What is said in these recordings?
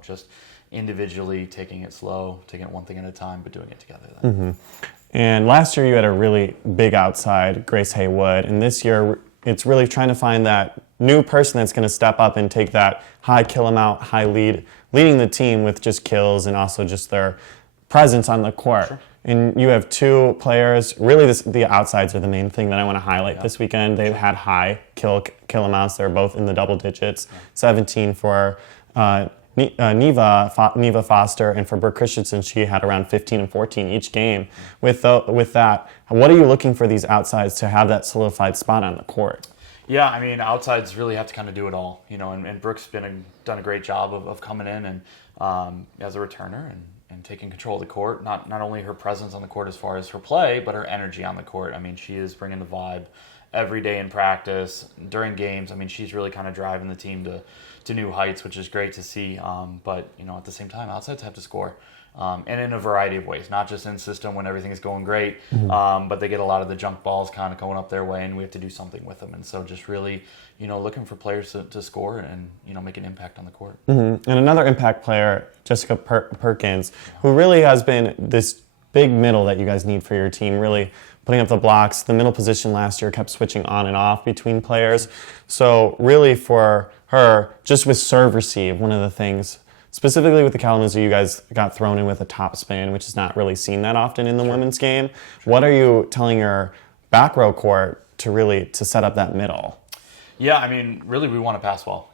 about just individually taking it slow, taking it one thing at a time, but doing it together then. And last year you had a really big outside, Grace Haywood, and this year it's really trying to find that new person that's going to step up and take that high kill amount, high lead, leading the team with just kills and also just their presence on the court. Sure. And you have two players. Really, the outsides are the main thing that I want to highlight this weekend. They've had high kill amounts. They're both in the double digits. 17 for Neva Foster, and for Brooke Christensen, she had around 15 and 14 each game. With that, what are you looking for these outsides to have that solidified spot on the court? Yeah, I mean, outsides really have to kind of do it all, and Brooke's done a great job of coming in and as a returner and taking control of the court. Not only her presence on the court as far as her play, but her energy on the court. I mean, she is bringing the vibe every day in practice, during games. I mean, she's really kind of driving the team to new heights, which is great to see. But at the same time, outsides have to score. And in a variety of ways, not just in system when everything is going great, but they get a lot of the junk balls kind of going up their way, and we have to do something with them. And so just really, looking for players to score and, make an impact on the court. And another impact player, Jessica Perkins, who really has been this big middle that you guys need for your team, really putting up the blocks. The middle position last year kept switching on and off between players. So really for her, just with serve receive, one of the things, specifically with the Kalamazoo, you guys got thrown in with a top spin, which is not really seen that often in the women's game. What are you telling your back row court to set up that middle? Yeah, I mean, really we want to pass well.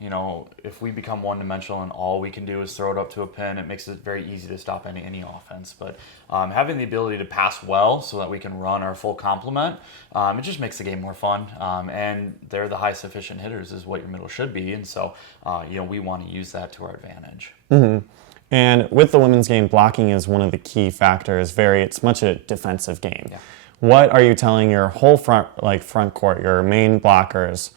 If we become one-dimensional and all we can do is throw it up to a pin, it makes it very easy to stop any offense. But having the ability to pass well so that we can run our full complement, it just makes the game more fun. And they're the high sufficient hitters is what your middle should be. And so, we want to use that to our advantage. And with the women's game, blocking is one of the key factors. It's much a defensive game. Yeah. What are you telling your whole front court, your main blockers,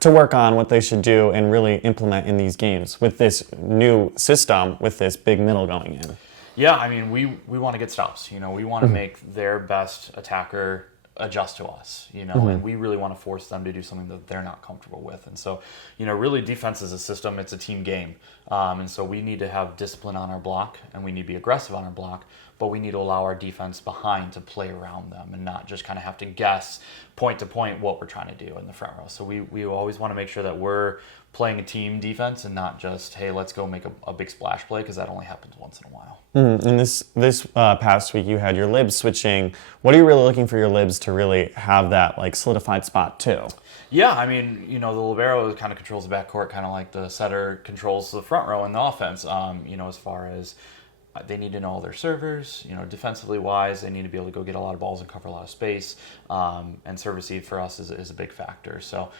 to work on what they should do and really implement in these games with this new system, with this big middle going in? Yeah, I mean, we want to get stops. We want to make their best attacker adjust to us, and we really want to force them to do something that they're not comfortable with. And so, really defense is a system, it's a team game. And so we need to have discipline on our block, and we need to be aggressive on our block, but we need to allow our defense behind to play around them and not just kind of have to guess point to point what we're trying to do in the front row. So we always want to make sure that we're playing a team defense and not just, hey, let's go make a big splash play, because that only happens once in a while. And this past week you had your libs switching. What are you really looking for your libs to really have that solidified spot too? Yeah, I mean, the libero kind of controls the backcourt, kind of like the setter controls the front row in the offense. As far as they need to know all their servers, defensively wise, they need to be able to go get a lot of balls and cover a lot of space. And serve receive for us is a big factor. So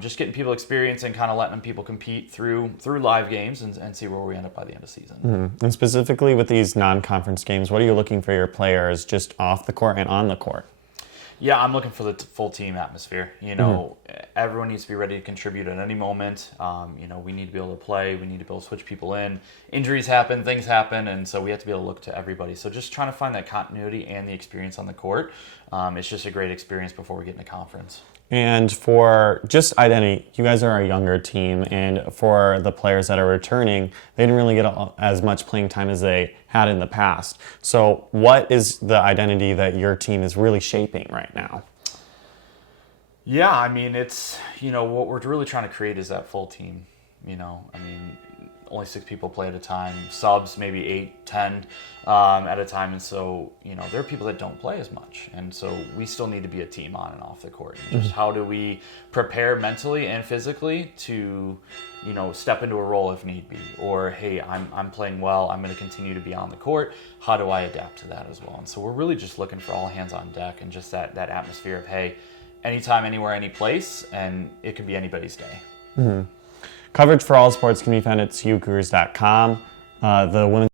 just getting people experience and kind of letting people compete through live games and see where we end up by the end of the season. And specifically with these non-conference games, what are you looking for your players just off the court and on the court? Yeah, I'm looking for the full team atmosphere. Everyone needs to be ready to contribute at any moment. We need to be able to play. We need to be able to switch people in. Injuries happen, things happen, and so we have to be able to look to everybody. So just trying to find that continuity and the experience on the court. It's just a great experience before we get into conference. And for just identity, you guys are a younger team, and for the players that are returning, they didn't really get as much playing time as they had in the past. So what is the identity that your team is really shaping right now? Yeah, I mean, it's, what we're really trying to create is that full team. Only 6 people play at a time, subs maybe 8, 10 at a time, and so there are people that don't play as much, and so we still need to be a team on and off the court. And just how do we prepare mentally and physically to step into a role if need be, or hey, I'm playing well, I'm going to continue to be on the court. How do I adapt to that as well? And so we're really just looking for all hands on deck and just that atmosphere of hey, anytime, anywhere, any place, and it could be anybody's day. Coverage for all sports can be found at CUGurus.com. The women's